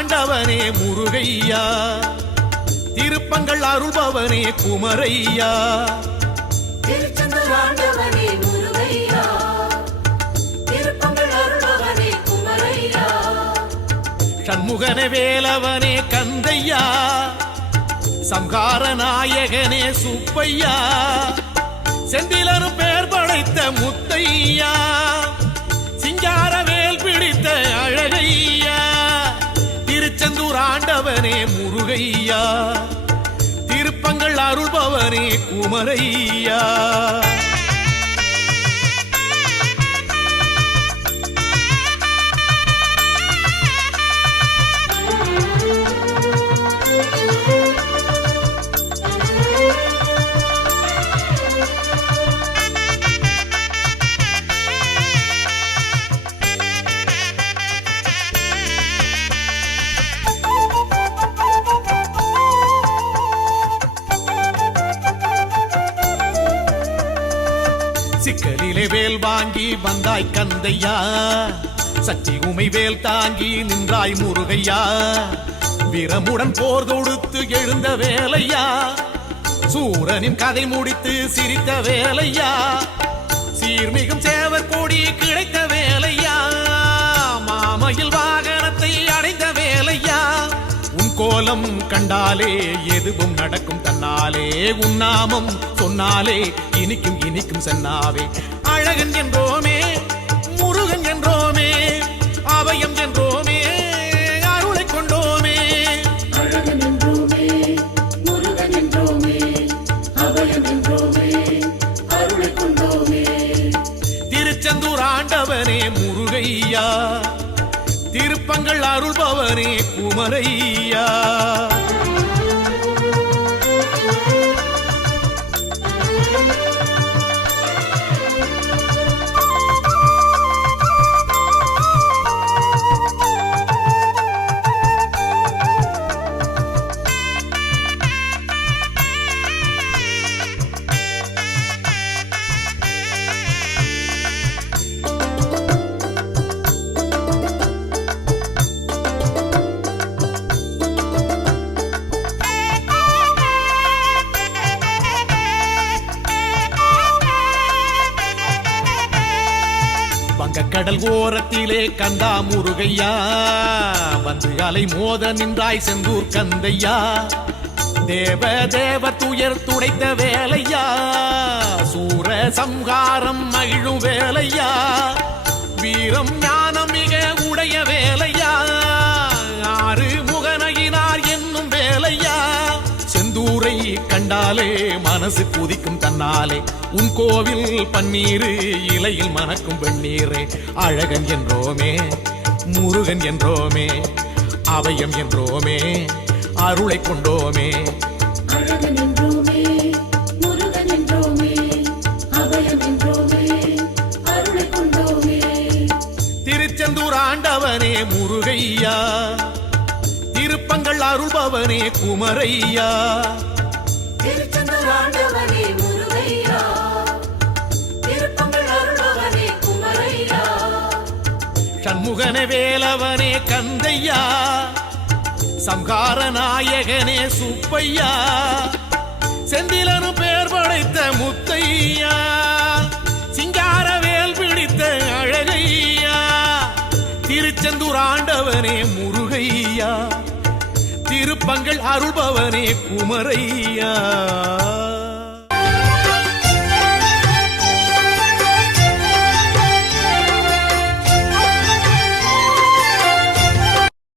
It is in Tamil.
ஆண்டவனே முருகையா, திருப்பங்கள் அருள்பவனே குமரையா. திருச்செந்தூர் ஆண்டவனே முருகையா, திருப்பங்கள் அருள்பவனே குமரையா. சண்முகனே வேலவனே கந்தையா, சம்ஹார நாயகனே சுப்பையா, செந்திலரும் பேர் படைத்த முத்தையா, சிங்கார வேல் பிடித்த அழகையா. திருச்செந்தூர் ஆண்டவனே முருகையா, திருப்பங்கள் அருள்பவனே குமரையா. சிக்கலிலே வேல் வாங்கி வந்தாய் கந்தையா, சக்தி உமை வேல் தாங்கி நின்றாய் முருகையா. வீரமுடன் போர் தொடுத்து எழுந்த வேலையா, சூரனின் கதை முடித்து சிரித்த வேலையா. சீர்மிகும் சேவர் கொடி கிடைத்த வேலையா, மாமையில் வாகனத்தை அடைந்த வேலையா. உன் கோலம் கண்டாலே எதுவும் நடக்கும் தன்னாலே, உன் நாமம் சொன்னாலே இனிக்கும் இனிக்கும் சென்னாவே. அழகன் என்றோமே முருகன் என்றோமே, அபயம் என்றோமே அருளை கொண்டோமே. அழகன் என்றோமே முருகன் என்றோமே, அபயம் என்றோமே அருளை கொண்டோமே. திருச்செந்தூர் ஆண்டவனே முருகையா, திருப்பங்கள் அருள்பவனே குமரையா. கடல் ஓரத்திலே கந்தா முருகையா, வந்து அலை மோத நின்றாய் செந்தூர் கந்தையா. தேவ தேவ துயர் துடைத்த வேலையா, சூர சம்ஹாரம் மகிழும் வேலையா. வீரம் ஞானம் மிக உடைய வேலையா, ஆறு முகனகினார் என்னும் வேலையா. செந்தூரை கண்டாலே மனசு குதிக்கும் தன்னாலே, உன் கோவில் பன்னீரு இலையில் மணக்கும் வெண்ணீரே. அழகன் என்றோமே முருகன் என்றோமே, அபயம் என்றோமே அருளை கொண்டோமே. அழகன் என்றோமே முருகன் என்றோமே, அபயம் என்றோமே அருளை கொண்டோமே. திருச்செந்தூர் ஆண்டவனே முருகையா, திருப்பங்கள் அருள்பவனே குமரையா. திருச்செந்தூர் ஆண்டவனே முருகையா, திருப்பங்கள் அருள்பவனே குமரையா. சண்முகனே வேலவனே கந்தையா, சம்ஹார நாயகனே சுப்பையா, செந்திலனும் பேர் படைத்த முத்தையா, சிங்கார வேல் பிடித்த அழகையா. திருச்செந்தூர் ஆண்டவனே முருகையா, திருப்பங்கள் அருள்பவனே குமரையா.